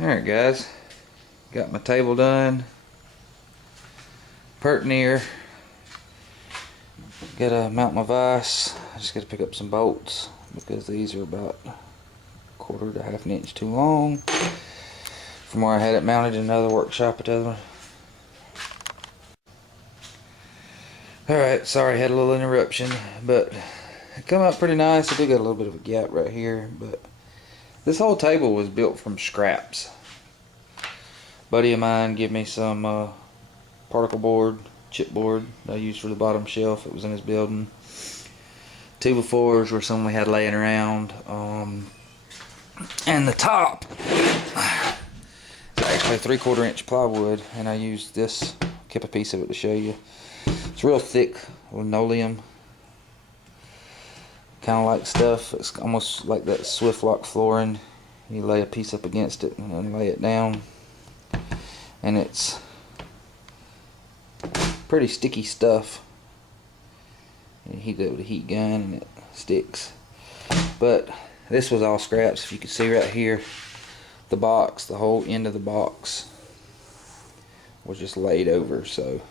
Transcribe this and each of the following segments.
Alright guys, got my table done, pert near. Gotta mount my vise. I just gotta pick up some bolts because these are about a quarter to half an inch too long from where I had it mounted in another workshop at the other one. Alright, sorry I had a little interruption, but it come out pretty nice. I do got a little bit of a gap right here, but this whole table was built from scraps. Buddy of mine gave me some particle board, chipboard that I used for the bottom shelf. It was in his building. 2x4s were some we had laying around. And the top is actually 3/4 inch plywood, and I used this, kept a piece of it to show you. It's real thick linoleum kind of like stuff. It's almost like that Swift lock flooring. You lay a piece up against it and then lay it down, and it's pretty sticky stuff. You heat it with a heat gun and it sticks. But this was all scraps. If you can see right here, the box, the whole end of the box was just laid over, so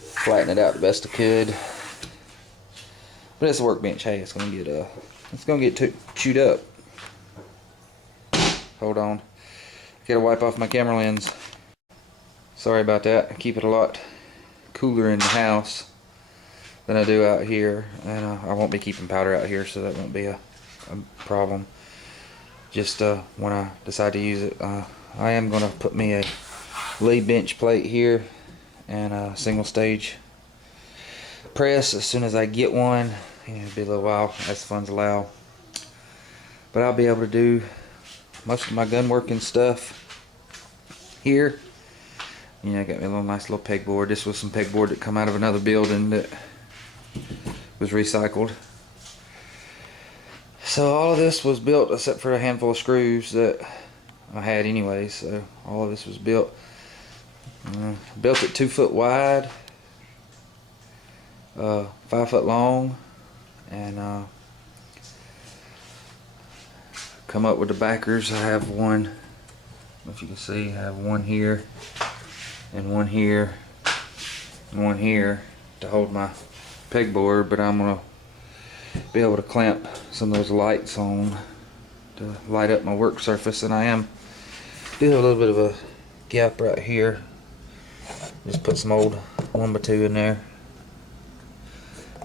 flatten it out the best I could. But it's a workbench. Hey, it's gonna get chewed up. Hold on, gotta wipe off my camera lens. Sorry about that. I keep it a lot cooler in the house than I do out here, and I won't be keeping powder out here, so that won't be a problem. Just when I decide to use it, I am gonna put me a Lee bench plate here and a single stage press as soon as I get one. It'll be a little while as funds allow, but I'll be able to do most of my gun working stuff here. I got me a nice little pegboard. This was some pegboard that come out of another building that was recycled. So all of this was built except for a handful of screws that I had anyway. So all of this was built. Built it 2 foot wide, 5 foot long, and come up with the backers. I have one, if you can see, I have one here and one here and one here to hold my pegboard, but I'm gonna be able to clamp some of those lights on to light up my work surface. And I do have a little bit of a gap right here. Just put some old 1x2 in there.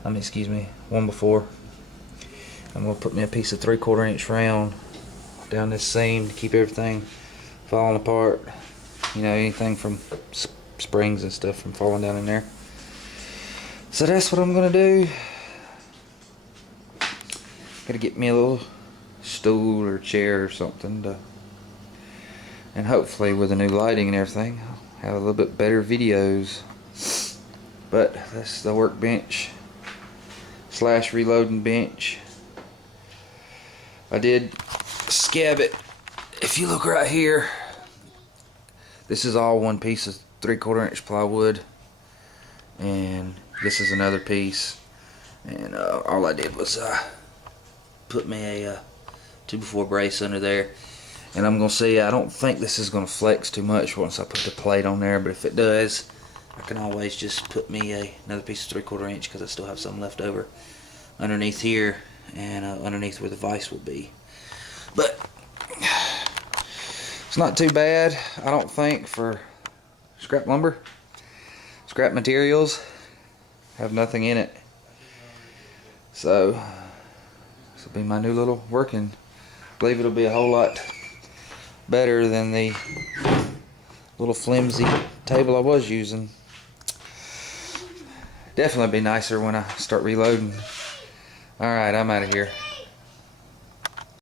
Excuse me, 1x4. I'm gonna put me a piece of 3/4 inch round down this seam to keep everything falling apart. Anything from springs and stuff from falling down in there. So that's what I'm gonna do. Gotta get me a little stool or chair or something and hopefully with the new lighting and everything, I'll have a little bit better videos. But that's the workbench / reloading bench. I did scab it. If you look right here, this is all one piece of 3/4 inch plywood, and this is another piece, and all I did was put me a 2x4 brace under there. And I'm gonna see, I don't think this is gonna flex too much once I put the plate on there, but if it does, I can always just put me another piece of 3/4 inch, because I still have some left over underneath here and underneath where the vise will be. But it's not too bad, I don't think, for scrap lumber. Scrap materials have nothing in it. So this will be my new little working. I believe it'll be a whole lot better than the little flimsy table I was using. Definitely be nicer when I start reloading. Alright, I'm out of here.